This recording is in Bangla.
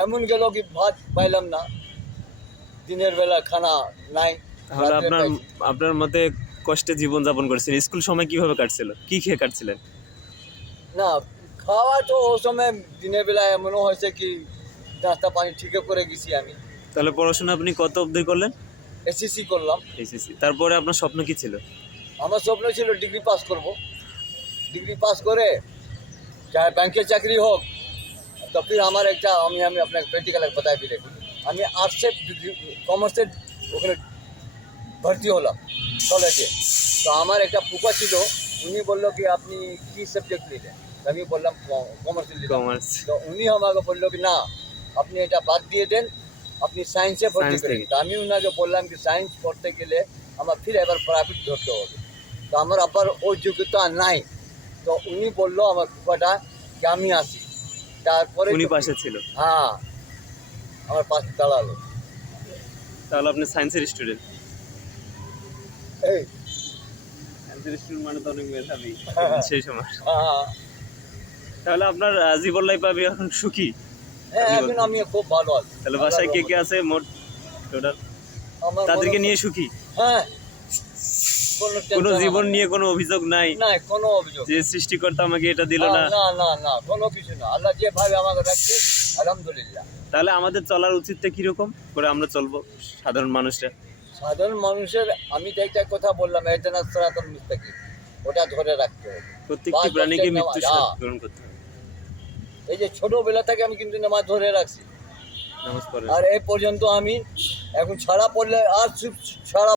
এমন গেল কি ভাত পাইলাম না, দিনের বেলা খানা নাই। তাহলে রাত্রে আপনার পাইছি। আপনার মতে কষ্টে জীবন যাপন করছেন। স্কুল সময় কিভাবে কাটছিল, কি খেয়ে কাটছিলেন? না, খাওয়া তো ও সময় দিনের বেলা এমনও হয়েছে কি নাস্তা পানি ঠিক করে গেছি আমি। তাহলে পড়াশোনা আপনি কত অবধি করলেন? এসএসসি করলাম। এসএসসি। তারপরে আপনার স্বপ্ন কি ছিল? আমার স্বপ্ন ছিল ডিগ্রি পাস করব। ডিগ্রি পাস করে चाहे ব্যাংকের চাকরি হোক, তো ফির আমার একটা আমি আপনাকে প্র্যাকটিক্যাল बताए भी देखो। আমি আর্টসে কমার্সের ওখানে ভর্তি হলাম কলেজে। তো আমার একটা ফুফা ছিল, উনি বললো কি আপনি কি সাবজেক্ট নিলেন? আমি বললাম কমার্স নিলাম। কমার্স। তো উনি আমাকে বললো কি না, আপনি এটা বাদ দিয়ে দেন, আপনি সায়েন্সে ভর্তি সায়েন্স করেন। থেকে। তো আমি ওনাকে বললাম কি সায়েন্স পড়তে গেলে আমার ফির এবার প্রাইভেট ধরতে হবে, তো আমার আবার ওই যোগ্যতা নাই। তো উনি বললো আমার ফুফাটা যে আমি আসি। তারপরে উনি তো- পাশে ছিল। হ্যাঁ, আমার পাশে দাঁড়ালো। তাহলে আপনি সায়েন্সের স্টুডেন্ট। এই সায়েন্সের স্টুডেন্ট মানে তো অনেক মেধাবী হ্যাঁ। সেই সময়। হ্যাঁ তাহলে আপনার জীবন লাইফ আমি এখন সুখী। হ্যাঁ, আপনি এখন বলছেন। আমি খুব ভালো আছি। তাহলে বাসায় কে কে আছে মোট টোটাল? আমার তাদেরকে কোনো- নিয়ে সুখী? হ্যাঁ, কোনো কোনো tension জীবন আমার নিয়ে কোনো অভিযোগ নাই নাই, কোনো অভিযোগ যে সৃষ্টিকর্তা আমাকে এটা দিল না না? না না না, কোনো কিছু না। আল্লাহ যেভাবে আমাকে রাখছে আলহামদুলিল্লাহ। তাহলে আমাদের চলার উচিতটা কিরকম করে আমরা চলবো সাধারণ মানুষরা? সাধারণ মানুষের আমি তো একটা কথা বললাম, এহতেনাস সিরাতাল মুস্তাকিম, ওটা ধরে রাখতে হবে। প্রত্যেকটি পাঁচ প্রাণীকে ওয়াক্তের মৃত্যুর নামাজ, সাথে গ্রহণ করতে হবে। এই যে ছোটবেলা থেকে আমি কিন্তু নামাজ ধরে রাখছি, নামাজ পড়েন। আর এই পর্যন্ত আমি এখন ছাড়া পড়লে আর ছাড়া